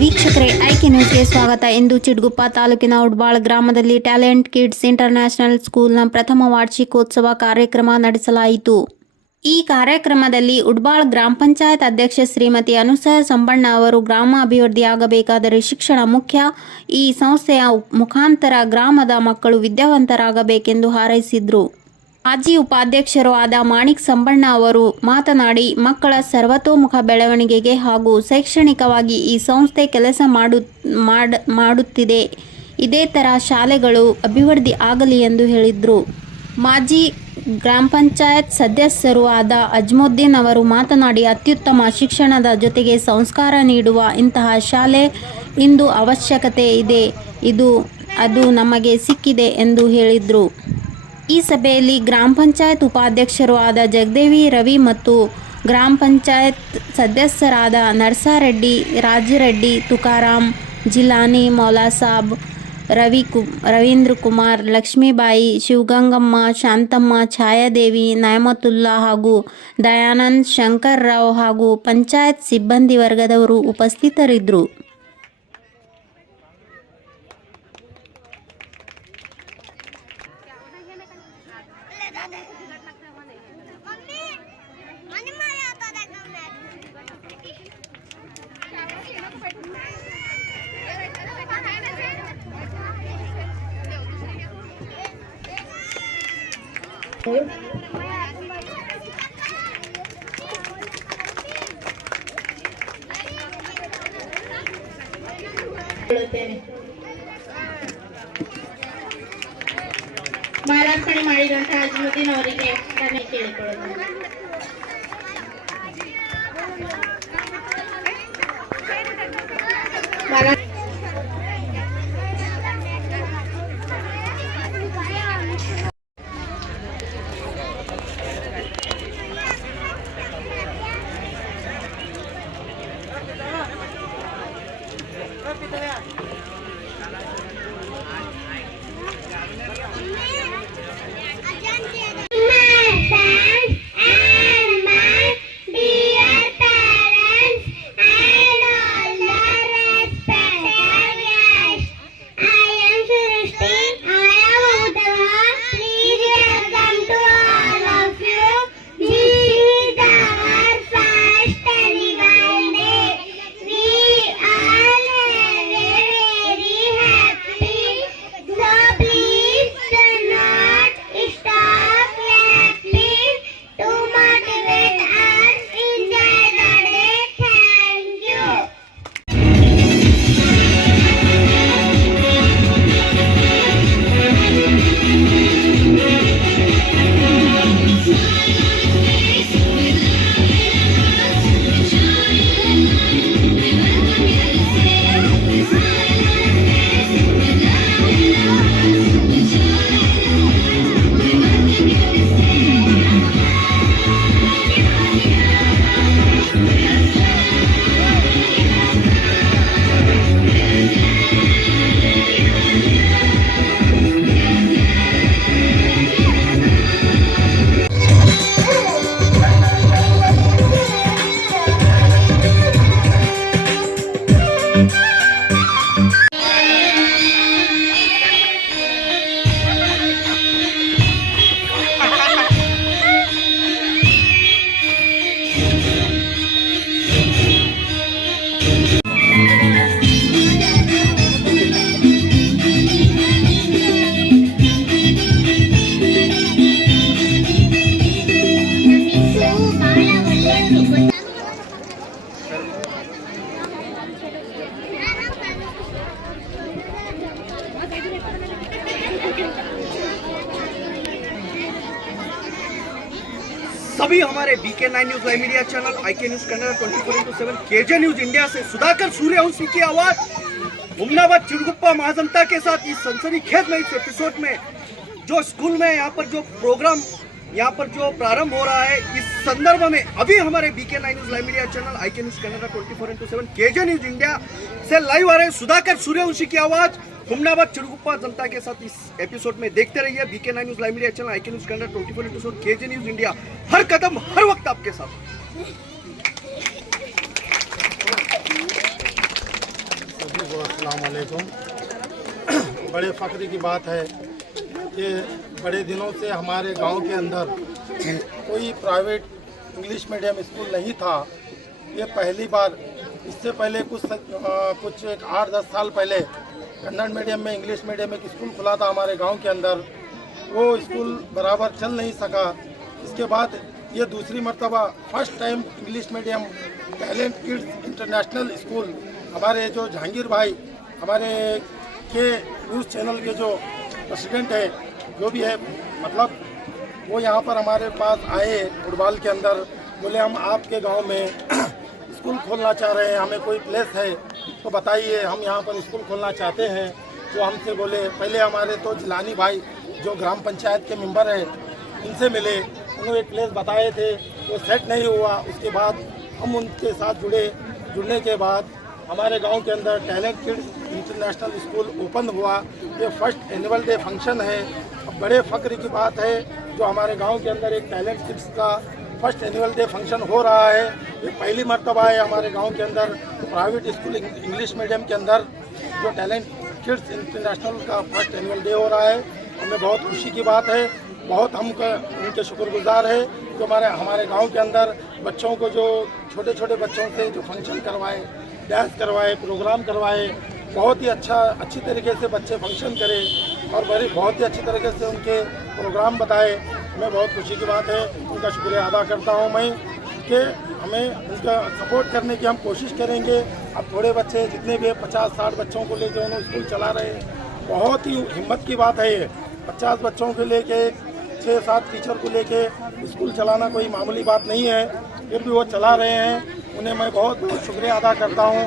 ವೀಕ್ಷಕರೇ, ಐಕೆ ನ್ಯೂಸ್ಗೆ ಸ್ವಾಗತ. ಎಂದು ಚಿಡ್ಗುಪ್ಪ ತಾಲೂಕಿನ ಉಡ್ಬಾಳ ಗ್ರಾಮದಲ್ಲಿ ಟ್ಯಾಲೆಂಟ್ ಕಿಡ್ಸ್ ಇಂಟರ್ನ್ಯಾಷನಲ್ ಸ್ಕೂಲ್ನ ಪ್ರಥಮ ವಾರ್ಷಿಕೋತ್ಸವ ಕಾರ್ಯಕ್ರಮ ನಡೆಸಲಾಯಿತು. ಈ ಕಾರ್ಯಕ್ರಮದಲ್ಲಿ ಉಡ್ಬಾಳ ಗ್ರಾಮ ಪಂಚಾಯತ್ ಅಧ್ಯಕ್ಷೆ ಶ್ರೀಮತಿ ಅನುಸೂಯ ಸಂಬಣ್ಣ ಅವರು ಗ್ರಾಮ ಅಭಿವೃದ್ಧಿಯಾಗಬೇಕಾದರೆ ಶಿಕ್ಷಣ ಮುಖ್ಯ. ಈ ಸಂಸ್ಥೆಯ ಮುಖಾಂತರ ಗ್ರಾಮದ ಮಕ್ಕಳು ವಿದ್ಯಾವಂತರಾಗಬೇಕೆಂದು ಹಾರೈಸಿದರು. ಮಾಜಿ ಉಪಾಧ್ಯಕ್ಷರು ಆದ ಮಾಣಿಕ್ ಸಂಬಣ್ಣ ಅವರು ಮಾತನಾಡಿ, ಮಕ್ಕಳ ಸರ್ವತೋಮುಖ ಬೆಳವಣಿಗೆಗೆ ಹಾಗೂ ಶೈಕ್ಷಣಿಕವಾಗಿ ಈ ಸಂಸ್ಥೆ ಕೆಲಸ ಮಾಡುತ್ತಿದೆ. ಇದೇ ಥರ ಶಾಲೆಗಳು ಅಭಿವೃದ್ಧಿ ಆಗಲಿ ಎಂದು ಹೇಳಿದರು. ಮಾಜಿ ಗ್ರಾಮ ಪಂಚಾಯತ್ ಸದಸ್ಯರು ಆದ ಅಜ್ಮುದ್ದೀನ್ ಅವರು ಮಾತನಾಡಿ, ಅತ್ಯುತ್ತಮ ಶಿಕ್ಷಣದ ಜೊತೆಗೆ ಸಂಸ್ಕಾರ ನೀಡುವ ಇಂತಹ ಶಾಲೆ ಇಂದು ಅವಶ್ಯಕತೆ ಇದೆ. ಅದು ನಮಗೆ ಸಿಕ್ಕಿದೆ ಎಂದು ಹೇಳಿದರು. ಈ ಸಭೆಯಲ್ಲಿ ಗ್ರಾಮ ಪಂಚಾಯತ್ ಉಪಾಧ್ಯಕ್ಷರು ಆದ ಜಗದೇವಿ ರವಿ ಮತ್ತು ಗ್ರಾಮ ಪಂಚಾಯತ್ ಸದಸ್ಯರಾದ ನರಸಾರೆಡ್ಡಿ, ರಾಜರೆಡ್ಡಿ, ತುಕಾರಾಮ್, ಜಿಲಾನಿ, ಮೌಲಾಸಾಬ್, ರವೀಂದ್ರ ಕುಮಾರ್, ಲಕ್ಷ್ಮೀಬಾಯಿ, ಶಿವಗಂಗಮ್ಮ, ಶಾಂತಮ್ಮ, ಛಾಯಾದೇವಿ, ನ್ಯಾಮತುಲ್ಲಾ ಹಾಗೂ ದಯಾನಂದ್, ಶಂಕರ್ರಾವ್ ಹಾಗೂ ಪಂಚಾಯತ್ ಸಿಬ್ಬಂದಿ ವರ್ಗದವರು ಉಪಸ್ಥಿತರಿದ್ದರು. ಮಾಲಾರ್ಪಣೆ ಮಾಡಿದಂತಹ ಅಜ್ಮುದ್ದೀನ್ ಅವರಿಗೆ ನಾನು ಕೇಳಿಕೊಳ್ಳುತ್ತೇನೆ. सभी हमारे BK9 news live media channel, IK news Kannada 24/7, KJ news India से सुधाकर सूर्यवंशी की आवाज हुमनाबाद चिड़गुप्पा महाजनता के साथ इस सनसनीखेज में इस एपिसोड में जो स्कूल में यहाँ पर जो प्रोग्राम यहाँ पर जो प्रारंभ हो रहा है, इस संदर्भ में अभी हमारे BK9 news live media channel, IK news Kannada 24/7, KJ news India से लाइव आ रहे सुधाकर सूर्यवंशी की आवाज हुमनाबाद चिड़गुप्पा जनता के साथ इस एपिसोड में देखते रहिए। BK9 news live media channel, IK news Kannada 24/7, KJ news India, हर कदम हर वक्त आपके साथ। अस्सलाम वालेकुम। बड़े फ़ख्र की बात है कि बड़े दिनों से हमारे गांव के अंदर कोई प्राइवेट इंग्लिश मीडियम स्कूल नहीं था। ये पहली बार, इससे पहले कुछ 8-10 साल पहले कन्नड़ मीडियम में इंग्लिश मीडियम एक स्कूल खुला था हमारे गांव के अंदर। वो स्कूल बराबर चल नहीं सका। इसके बाद ये दूसरी मर्तबा first time English medium talent kids international school, हमारे जो जहांगीर भाई हमारे के न्यूज़ चैनल के जो प्रेसिडेंट है, जो भी है, मतलब वो यहाँ पर हमारे पास आए फुटबॉल के अंदर, बोले हम आपके गांव में स्कूल खोलना चाह रहे हैं, हमें कोई प्लेस है तो बताइए, हम यहाँ पर स्कूल खोलना चाहते हैं। तो हमसे बोले, पहले हमारे तो जिलानी भाई जो ग्राम पंचायत के मेंबर हैं उनसे मिले, उन्होंने एक प्लेस बताए थे, वो सेट नहीं हुआ। उसके बाद हम उनके साथ जुड़ने के बाद हमारे गांव के अंदर talent kids international school open हुआ। ये फर्स्ट एनुअल डे फंक्शन है। अब बड़े फ़ख्र की बात है जो हमारे गांव के अंदर एक टैलेंट किड्स का फर्स्ट एनुअल डे फंक्शन हो रहा है। ये पहली मर्तबा है हमारे गांव के अंदर प्राइवेट स्कूल इंग्लिश मीडियम के अंदर जो टैलेंट किड्स इंटरनेशनल का फर्स्ट एनुअल डे हो रहा है। हमें बहुत खुशी की बात है, बहुत हम उनके शुक्रगुजार है जो हमारे गांव के अंदर बच्चों को, जो छोटे छोटे बच्चों से जो फंक्शन करवाए, डांस करवाए, प्रोग्राम करवाए, बहुत ही अच्छी तरीके से बच्चे फंक्शन करें और बहुत ही अच्छी तरीके से उनके प्रोग्राम बताए। हमें बहुत खुशी की बात है, उनका शुक्रिया अदा करता हूं मैं कि हमें उनका सपोर्ट करने की हम कोशिश करेंगे। अब थोड़े बच्चे जितने भी 50-60 बच्चों को लेकर उन्होंने स्कूल चला रहे हैं, बहुत ही हिम्मत की बात है। ये 50 बच्चों को लेके 6-7 टीचर को लेके स्कूल चलाना कोई मामूली बात नहीं है, फिर भी वो चला रहे हैं। उन्हें मैं बहुत बहुत शुक्रिया अदा करता हूँ।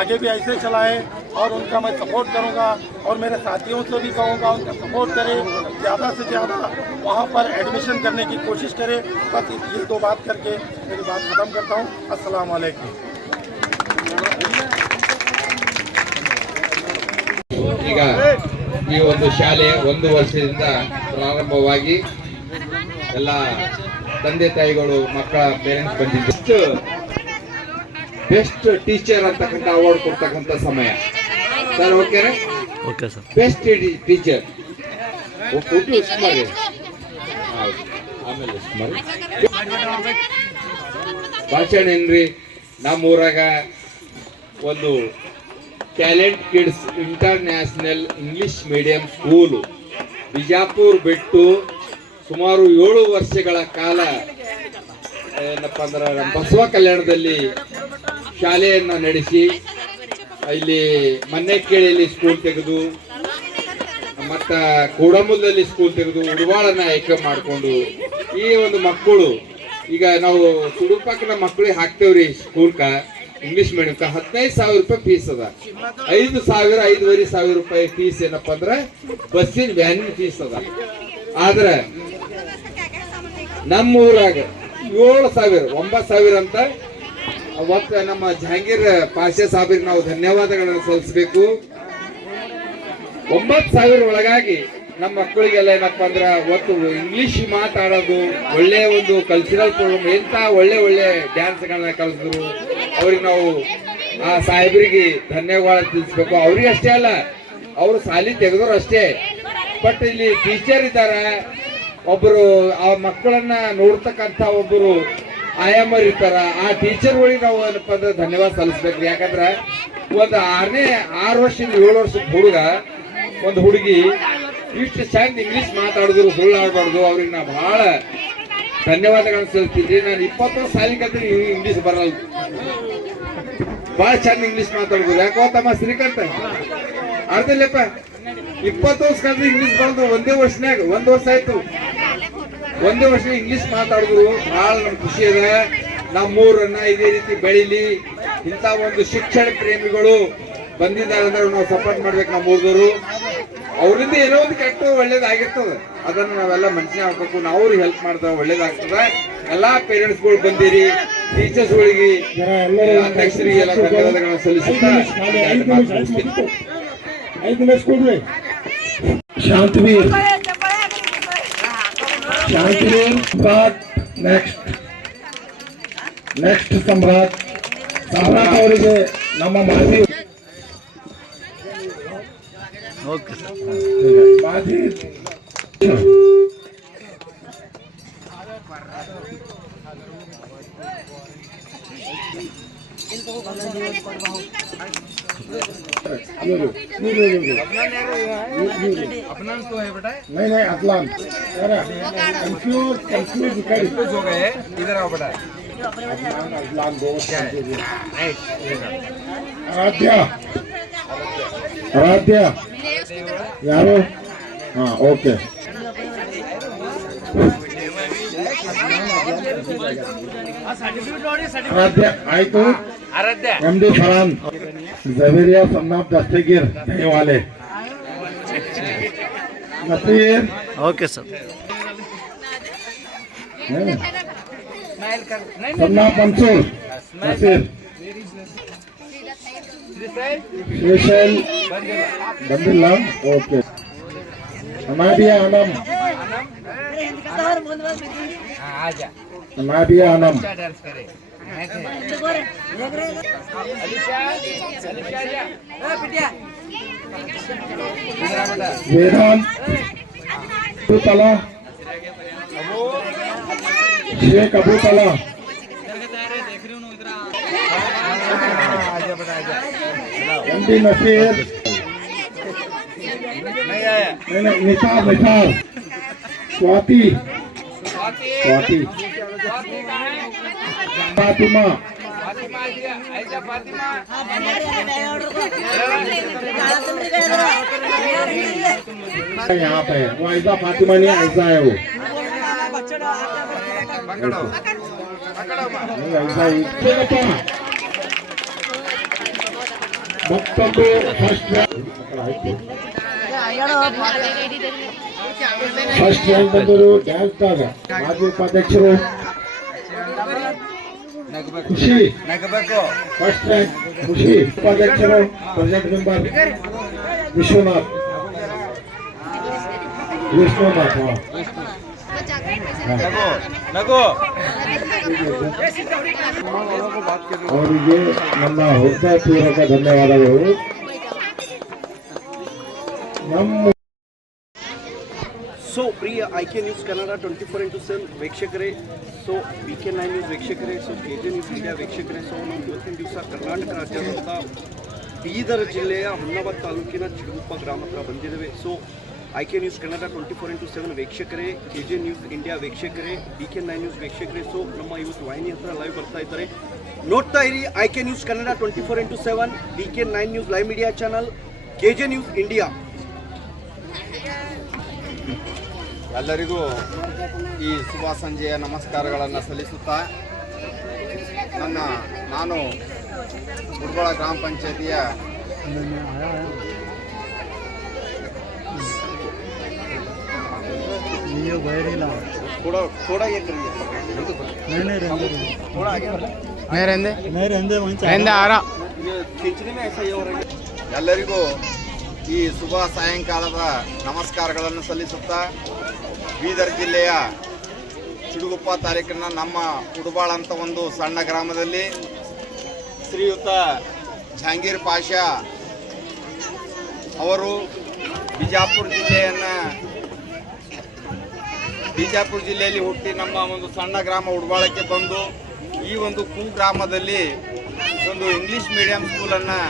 आगे भी ऐसे चलाएं और उनका मैं सपोर्ट करूँगा और मेरे साथियों से भी कहूँगा उनका सपोर्ट करें, ज़्यादा से ज़्यादा वहाँ पर एडमिशन करने की कोशिश करें। बस ये 2 बात करके मेरी बात ख़त्म करता हूँ। अस्सलाम वालेकुम। ಈಗ ಈ ಒಂದು ಶಾಲೆ 1 ವರ್ಷದಿಂದ ಪ್ರಾರಂಭವಾಗಿ ಎಲ್ಲ ತಂದೆ ತಾಯಿಗಳು ಮಕ್ಕಳ ಪೇರೆಂಟ್ಸ್ ಬಂದಿದ್ದು ಬೆಸ್ಟ್ ಟೀಚರ್ ಅಂತಕ್ಕಂಥ ಅವಾರ್ಡ್ ಕೊಡ್ತಕ್ಕಂಥ ಸಮಯ ಸರ್. ಓಕೆನಾ? Okay sir. Best teacher photo ಇಷ್ಟು ಮಾಡಿ ಆಮೇಲೆ ಇಷ್ಟು ಮಾಡಿ ಭಾಷಣ ಏನ್ರಿ. ನಮ್ಮೂರಾಗ ಒಂದು talent kids international English medium school Bijapur ಬಿಟ್ಟು ಸುಮಾರು 7 ವರ್ಷಗಳ ಕಾಲ ಏನಪ್ಪ ಅಂದ್ರೆ ನಮ್ಮ ಬಸವ ಕಲ್ಯಾಣದಲ್ಲಿ ಶಾಲೆಯನ್ನು ನಡೆಸಿ, ಇಲ್ಲಿ ಮನ್ನೆಕೇಳಿಯಲ್ಲಿ ಸ್ಕೂಲ್ ತೆಗೆದು, ಮತ್ತು ಕೋಡಮುಲದಲ್ಲಿ ಸ್ಕೂಲ್ ತೆಗೆದು, ಉಡವಾಳನ ಆಯ್ಕೆ ಮಾಡಿಕೊಂಡು ಈ ಒಂದು ಮಕ್ಕಳು ಈಗ ನಾವು ತುಡುಪಾಕಿನ ಮಕ್ಕಳಿಗೆ ಹಾಕ್ತೇವ್ರಿ ಸ್ಕೂಲ್ಕ ಇಂಗ್ಲಿಷ್ ಮೀಡಿಯಂಕ 15,000 ರೂಪಾಯಿ ಫೀಸ್ ಅದ. 5,000-5,500 ರೂಪಾಯಿ ಫೀಸ್ ಏನಪ್ಪ ಅಂದ್ರೆ ಬಸ್ಸಿನ ವ್ಯಾನಿನ ಫೀಸ್ ಅದ. ಆದ್ರೆ ನಮ್ಮ ಊರಾಗ 7,000-9,000 ಅಂತ ಅವತ್ತು ನಮ್ಮ ಜಹಾಂಗೀರ್ ಪಾಷಾ ಸಾಹೇಬ್ರಿಗೆ ನಾವು ಧನ್ಯವಾದಗಳನ್ನು ಸಲ್ಲಿಸಬೇಕು. 9,000 ಒಳಗಾಗಿ ನಮ್ಮ ಮಕ್ಕಳಿಗೆಲ್ಲ ಏನಪ್ಪಾ ಅಂದ್ರೆ ಅವತ್ತು ಇಂಗ್ಲಿಷ್ ಮಾತಾಡೋದು, ಒಳ್ಳೆ ಒಂದು ಕಲ್ಚರಲ್ ಪ್ರೋಗ್ರಾಮ್, ಎಂತ ಒಳ್ಳೆ ಡ್ಯಾನ್ಸ್ಗಳನ್ನ ಕಲಿಸಿದ್ರು. ಅವ್ರಿಗೆ ನಾವು ಆ ಸಾಹೇಬ್ರಿಗೆ ಧನ್ಯವಾದ ತಿಳಿಸ್ಬೇಕು. ಅವ್ರಿಗೆ ಅಷ್ಟೇ ಅಲ್ಲ, ಅವರು ಸಾಲಿ ತೆಗೆದವ್ರು ಅಷ್ಟೇ, ಬಟ್ ಇಲ್ಲಿ ಟೀಚರ್ ಇದ್ದಾರೆ, ಒಬ್ಬರು ಆ ಮಕ್ಕಳನ್ನ ನೋಡ್ತಕ್ಕಂಥ ಒಬ್ಬರು ಆಯಾಮರ್ ಇರ್ತಾರ. ಆ ಟೀಚರ್ಗಳಿಗೆ ನಾವು ಏನಪ್ಪ ಅಂದ್ರೆ ಧನ್ಯವಾದ ಸಲ್ಲಿಸ್ಬೇಕು. ಯಾಕಂದ್ರೆ ಒಂದು 6 ವರ್ಷದಿಂದ 7 ವರ್ಷದ ಹುಡುಗ, ಒಂದು ಹುಡುಗಿ ಇಷ್ಟು ಚಂದ ಇಂಗ್ಲಿಷ್ ಮಾತಾಡಿದ್ರು, ಸುಳ್ಳು ಆಡಬಾರ್ದು. ಅವ್ರಿಗೆ ನಾ ಬಹಳ ಧನ್ಯವಾದಗಳನ್ನು ಸಲ್ಲಿಸ್ತಿದ್ರಿ. ನಾನು 20 ವರ್ಷ ಸಾಲಿ ಕಲ್ತೀನಿ, ಇಂಗ್ಲಿಷ್ ಬರಲ್ಲ, ಬಹಳ ಚಂದ ಇಂಗ್ಲಿಷ್ ಮಾತಾಡ್ಬೋದು. ಯಾಕೋ ತಮ್ಮ ಶ್ರೀಕಂಠ ಅರ್ಧಲ್ಲಪ್ಪ 20 ವರ್ಷ ಕಲ್ತು ಇಂಗ್ಲಿಷ್ ಬರೋದು ಒಂದೇ ವರ್ಷನಾಗ, 1 ವರ್ಷ ಆಯ್ತು, ಒಂದೇ ವರ್ಷ ಇಂಗ್ಲಿಷ್ ಮಾತಾಡಿದ್ರು. ಬಹಳ ನಮ್ಗೆ ಖುಷಿ ಅದ. ನಮ್ಮೂರನ್ನ ಇದೇ ರೀತಿ ಬೆಳೀಲಿ. ಇಂಥ ಒಂದು ಶಿಕ್ಷಣ ಪ್ರೇಮಿಗಳು ಬಂದಿದ್ದಾರೆ ಅಂದ್ರೆ ನಾವು ಸಪೋರ್ಟ್ ಮಾಡ್ಬೇಕು. ನಮ್ಮೂರದವರು ಅವರಿಂದ ಏನೋ ಒಂದು ಕೆಟ್ಟ ಒಳ್ಳೇದಾಗಿರ್ತದ, ಅದನ್ನು ನಾವೆಲ್ಲ ಮನುಷ್ಯ ಹಾಕಬೇಕು. ನಾವು ಅವ್ರಿಗೆ ಹೆಲ್ಪ್ ಮಾಡಿದ್ರೆ ಒಳ್ಳೇದಾಗ್ತದ. ಎಲ್ಲಾ ಪೇರೆಂಟ್ಸ್ಗಳು ಬಂದಿರಿ, ಟೀಚರ್ಸ್ಗಳಿಗೆ, ಅಧ್ಯಕ್ಷರಿಗೆ ಎಲ್ಲ ಧನ್ಯವಾದಗಳನ್ನು ಸಲ್ಲಿಸುತ್ತಾ ಶಾಂತವೀರ್ ನೆಕ್ಸ್ಟ್ ಸಮ್ರಾಟ್ ಅವರಿಗೆ ನಮ್ಮ ಮಾಜಿ ಓಕೆ ಸರ್. बाधित नहीं नहीं अतलान कंफ्यूज हो गए इधर आओ बेटा अतलान आराध्या आराध्या यारो हाँ ओके आराध्या आयतो आराध्य एमडी फरान जवेरिया सन्नाब दस्तगीर वाले नसीर ओके सर. सन्नाब मंसूर नसीर शेशल बंदिल्ला ओके अनाबिया अनम आजा अनाबिया अनम डांस करे अलीशा जा बिटिया इधर आ बेटा वेदांत अबू तला शेख अबू तला आजा बेटा आजा एमडी नसीर नहीं आया नहीं निसार निसार स्वाति स्वाति फातिमा फातिमा आजा फातिमा यहाँ पे वो ऐसा फातिमा नहीं ऐसा है वो पकड़ो पकड़ो नहीं ऐसा ही मक्तब फर्स्ट ರ್ಯಾಂಕ್ ಬಂದರು ಡ್ಯಾನ್ಸ್ ದಾಗ ಮಾಜಿ ಉಪಾಧ್ಯಕ್ಷರು ಖುಷಿ ನಗಬೇಕು ಫಸ್ಟ್ ರ್ಯಾಂಕ್ ಖುಷಿ ಉಪಾಧ್ಯಕ್ಷರು ಪ್ರೆಸಿಡೆಂಟ್ ಮೆಂಬರ್ ವಿಶ್ವನಾಥ್ ವಿಷ್ಣುನಾಥ್ ನಗು ನಗು ಅವರಿಗೆ ನನ್ನ ಹೃದಯಪೂರ್ವಕ ಧನ್ಯವಾದಗಳು. ನಮ್ಮ सो प्रिय IK न्यूज़ कन्नಡ 24x7 ವೀಕ್ಷಕರೇ, ಸೊ VK9 ನ್ಯೂಸ್ ವೀಕ್ಷಕರೇ, ಸೊ KJ ನ್ಯೂಸ್ ಇಂಡಿಯಾ ವೀಕ್ಷಕರೇ, ಸೊ ನಾವು ಇವತ್ತಿನ ದಿವಸ ಕರ್ನಾಟಕ ರಾಜ್ಯಾದ್ಯಂತ ಬೀದರ್ ಜಿಲ್ಲೆಯ ಹೊನ್ನಾವರ ತಾಲೂಕಿನ ಚಿಡುಗುಪ್ಪ ಗ್ರಾಮ ಹತ್ರ ಬಂದಿದ್ದೇವೆ. So IK news Kannada 24x7 ವೀಕ್ಷಕರೇ, KJ ನ್ಯೂಸ್ ಇಂಡಿಯಾ ವೀಕ್ಷಕರೇ, VK9 ನ್ಯೂಸ್ ವೀಕ್ಷಕರೇ, ಸೊ ನಮ್ಮ ಇವತ್ತು ವಾಹಿನಿ ಹತ್ರ ಲೈವ್ ಬರ್ತಾ ಇದ್ದಾರೆ. ನೋಡ್ತಾ ಇರಿ IK news Kannada 24x7, VK9 news live media channel, KJ news India. ಎಲ್ಲರಿಗೂ ಈ ಶುಭ ಸಂಜೆಯ ನಮಸ್ಕಾರಗಳನ್ನು ಸಲ್ಲಿಸುತ್ತಾ ನಾನು ಗುಡ್ಬಾಳ ಗ್ರಾಮ ಪಂಚಾಯತಿಯ ಎಲ್ಲರಿಗೂ ಈ ಶುಭ ಸಾಯಂಕಾಲದ ನಮಸ್ಕಾರಗಳನ್ನು ಸಲ್ಲಿಸುತ್ತಾ ಬೀದರ್ ಜಿಲ್ಲೆಯ ಚಿಡುಗುಪ್ಪ ತಾಲೂಕಿನ ನಮ್ಮ ಉಡುಬಾಳ ಅಂತ ಒಂದು ಸಣ್ಣ ಗ್ರಾಮದಲ್ಲಿ ಶ್ರೀಯುತ ಜಹಾಂಗೀರ್ ಪಾಷಾ ಅವರು ಬಿಜಾಪುರ ಜಿಲ್ಲೆಯಲ್ಲಿ ಹುಟ್ಟಿ ನಮ್ಮ ಒಂದು ಸಣ್ಣ ಗ್ರಾಮ ಉಡುಬಾಳಕ್ಕೆ ಬಂದು ಈ ಒಂದು ಗ್ರಾಮದಲ್ಲಿ ಒಂದು ಇಂಗ್ಲಿಷ್ ಮೀಡಿಯಂ ಸ್ಕೂಲನ್ನು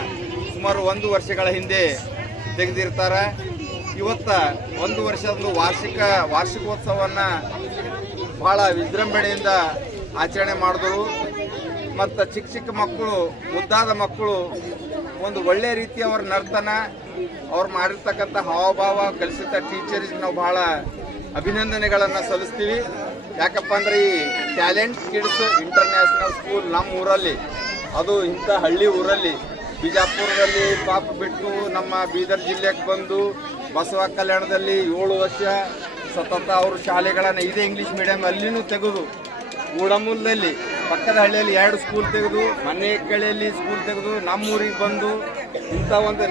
ಸುಮಾರು 1 ವರ್ಷಗಳ ಹಿಂದೆ ತೆಗೆದಿರ್ತಾರೆ. ಇವತ್ತು 1 ವರ್ಷದ ವಾರ್ಷಿಕೋತ್ಸವವನ್ನು ಭಾಳ ವಿಜೃಂಭಣೆಯಿಂದ ಆಚರಣೆ ಮಾಡಿದ್ರು. ಮತ್ತು ಚಿಕ್ಕ ಮಕ್ಕಳು, ಮುದ್ದಾದ ಮಕ್ಕಳು ಒಂದು ಒಳ್ಳೆಯ ರೀತಿ ಅವರ ನರ್ತನ, ಅವ್ರು ಮಾಡಿರ್ತಕ್ಕಂಥ ಹಾವಭಾವ ಕಲಿಸಿದ ಟೀಚರ್ಸ್ಗೆ ನಾವು ಭಾಳ ಅಭಿನಂದನೆಗಳನ್ನು ಸಲ್ಲಿಸ್ತೀವಿ. ಯಾಕಪ್ಪ ಅಂದರೆ ಈ ಟ್ಯಾಲೆಂಟ್ ಕಿಡ್ಸ್ ಇಂಟರ್ನ್ಯಾಷನಲ್ ಸ್ಕೂಲ್ ನಮ್ಮ ಊರಲ್ಲಿ, ಅದು ಇಂಥ ಹಳ್ಳಿ ಊರಲ್ಲಿ ಬಿಜಾಪುರದಲ್ಲಿ ಪಾಪ ಬಿಟ್ಟು ನಮ್ಮ ಬೀದರ್ ಜಿಲ್ಲೆಗೆ ಬಂದು ಬಸವ ಕಲ್ಯಾಣದಲ್ಲಿ 7 ವರ್ಷ ಸತತ ಅವರು ಶಾಲೆಗಳನ್ನು ಇದೇ ಇಂಗ್ಲೀಷ್ ಮೀಡಿಯಂ ಅಲ್ಲಿನೂ ತೆಗೆದು, ಗೂಡಮೂಲದಲ್ಲಿ ಪಕ್ಕದ ಹಳ್ಳಿಯಲ್ಲಿ 2 ಸ್ಕೂಲ್ ತೆಗೆದು, ಮನೆಕಳೆಯಲ್ಲಿ ಸ್ಕೂಲ್ ತೆಗೆದು ನಮ್ಮೂರಿಗೆ ಬಂದು ಇಂಥ ಒಂದು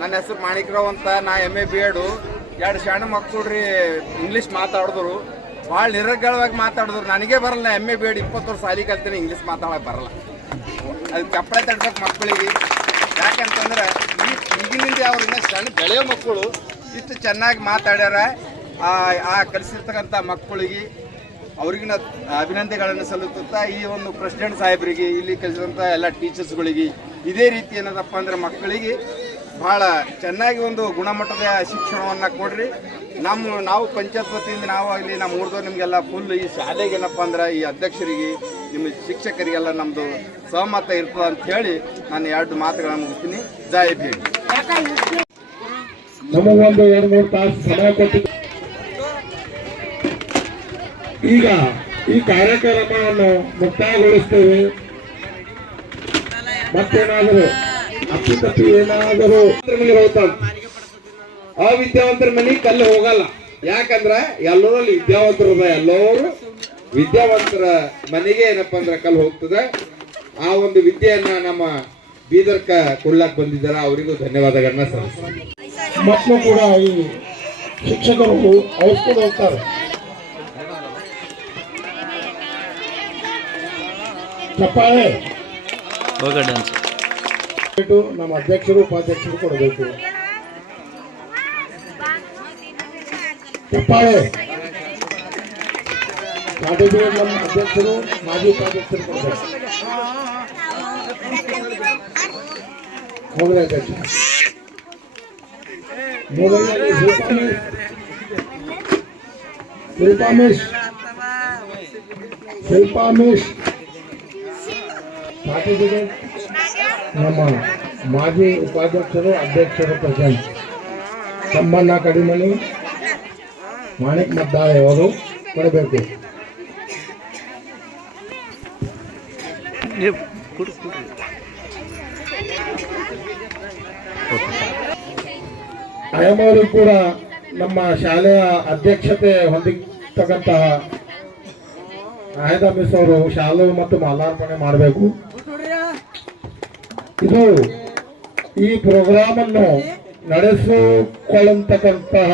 ನನ್ನ ಹೆಸರು ಮಾಣಿಕರಾವ್ ಅಂತ, ನಾ MA BEd 2 ಸಣ್ಣ ಮಕ್ಕಳು ರೀ ಇಂಗ್ಲೀಷ್ ಮಾತಾಡಿದ್ರು, ಭಾಳ ನಿರರ್ಗಳವಾಗಿ ಮಾತಾಡಿದ್ರು. ನನಗೆ ಬರಲ್ಲ, MA BEd 20 ವರ್ಷ ಸಾಲಿ ಕಲ್ತೀನಿ, ಇಂಗ್ಲೀಷ್ ಮಾತಾಡೋಕೆ ಬರಲ್ಲ. ಅದು ಚಪ್ಪಳೆ ತಡ್ಬೇಕು ಮಕ್ಕಳಿಗೆ. ಯಾಕಂತಂದ್ರೆ ಈಗಿನಿಂದ ಅವ್ರನ್ನ ಸಣ್ಣ ಬೆಳೆಯೋ ಮಕ್ಕಳು ಇಷ್ಟು ಚೆನ್ನಾಗಿ ಮಾತಾಡ್ಯಾರ. ಆ ಕಲಿಸಿರ್ತಕ್ಕಂಥ ಮಕ್ಕಳಿಗೆ ಅವ್ರಿಗಿನ ಅಭಿನಂದನೆಗಳನ್ನು ಸಲ್ಲಿಸುತ್ತಾ ಈ ಒಂದು ಪ್ರೆಸಿಡೆಂಟ್ ಸಾಹೇಬರಿಗೆ, ಇಲ್ಲಿ ಕಲಿಸಿದಂಥ ಎಲ್ಲ ಟೀಚರ್ಸ್ಗಳಿಗೆ ಇದೇ ರೀತಿ ಏನದಪ್ಪ ಅಂದ್ರೆ ಮಕ್ಕಳಿಗೆ ಭಾಳ ಚೆನ್ನಾಗಿ ಒಂದು ಗುಣಮಟ್ಟದ ಶಿಕ್ಷಣವನ್ನು ಕೊಡ್ರಿ. ನಾವು ಪಂಚಾಯತ್ ವತಿಯಿಂದ ನಾವು ಆಗಲಿ ನಮ್ಮ ಊರ್ದವ್ರು ನಿಮಗೆಲ್ಲ ಫುಲ್ ಈ ಶಾಲೆಗೆ ಏನಪ್ಪ ಅಂದ್ರೆ ಈ ಅಧ್ಯಕ್ಷರಿಗೆ ನಿಮ್ಮ ಶಿಕ್ಷಕರಿಗೆಲ್ಲ ನಮ್ಮದು ಸಹಮತ ಇರ್ತದೆ ಅಂತ ಹೇಳಿ ನಾನು 2 ಮಾತುಗಳನ್ನು ಮುಗಿಸ್ತೀನಿ. ಜೈ ಭೀಮ್. ನಮಗೊಂದು 2-3 ತಾಸು ಸಮಯ ಕೊಟ್ಟಿದ್ದು. ಈಗ ಈ ಕಾರ್ಯಕ್ರಮವನ್ನು ಮುಕ್ತಾಯಗೊಳಿಸ್ತೇವೆ. ಮತ್ತೇನಾದರೂ ಅಪ್ಪಿತಪ್ಪಿ ಏನಾದರೂ ಹೋಗ್ತಾವ, ಅವಿದ್ಯಾವಂತರ ಮನೆಗೆ ಕಲ್ಲು ಹೋಗಲ್ಲ. ಯಾಕಂದ್ರ ಎಲ್ಲರಲ್ಲಿ ವಿದ್ಯಾವಂತರು ಅದ, ಎಲ್ಲರೂ ವಿದ್ಯಾವಂತರ ಮನೆಗೆ ಏನಪ್ಪಾ ಅಂದ್ರೆ ಕಲ್ಲು ಹೋಗ್ತದೆ. ಆ ಒಂದು ವಿದ್ಯೆಯನ್ನ ನಮ್ಮ ಬೀದರ್ಕ ಕೊಡ್ಲಾಕ್ ಬಂದಿದ್ದಾರ, ಅವರಿಗೂ ಧನ್ಯವಾದಗಳನ್ನ ಸಲ್ಲಿಸ್ತೀನಿ. ಮಕ್ಕಳು ಕೂಡ ಈ ಶಿಕ್ಷಕರು ಔಸ್ಕೊಂಡು ಹೋಗ್ತಾರೆ. ಚಪ್ಪಾಳೆ ನಮ್ಮ ಅಧ್ಯಕ್ಷರು ಉಪಾಧ್ಯಕ್ಷರು ಕೊಡಬೇಕು. ಚಪ್ಪಾಳೆ ಸರ್ಟಿಫಿಕೇಟ್ ನಮ್ಮ ಅಧ್ಯಕ್ಷರು ಮಾಜಿ ಉಪಾಧ್ಯಕ್ಷರು ಕೊಡಬೇಕು. ಹೋಗ್ರಿ ಅಧ್ಯಕ್ಷ. ಮೊದಲನೇ ಶಿಲ್ಪಾಮೇಶ್ ಸರ್ಟಿಫಿಕೇಟ್ ನಮ್ಮ ಮಾಜಿ ಉಪಾಧ್ಯಕ್ಷರು ಅಧ್ಯಕ್ಷರು ಪ್ರೆಸಿಡೆಂಟ್ ತಮ್ಮಣ್ಣ ಕಡಿಮನಿ ಮಾಣಿಕ್ ಮದ್ದಾಳೆ ಅವರು ಕೊಡಬೇಕು. ಆಯಮ್ಮವರು ಕೂಡ ನಮ್ಮ ಶಾಲೆಯ ಅಧ್ಯಕ್ಷತೆ ಹೊಂದಿರ್ತಕ್ಕಂತಹ ಆಯ್ದಾ ಮಿಸ್ ಅವರು ಶಾಲು ಮತ್ತು ಮಾಲಾರ್ಪಣೆ ಮಾಡಬೇಕು. ಇದು ಈ ಪ್ರೋಗ್ರಾಮ್ ಅನ್ನು ನಡೆಸಿಕೊಳ್ಳತಕ್ಕಂತಹ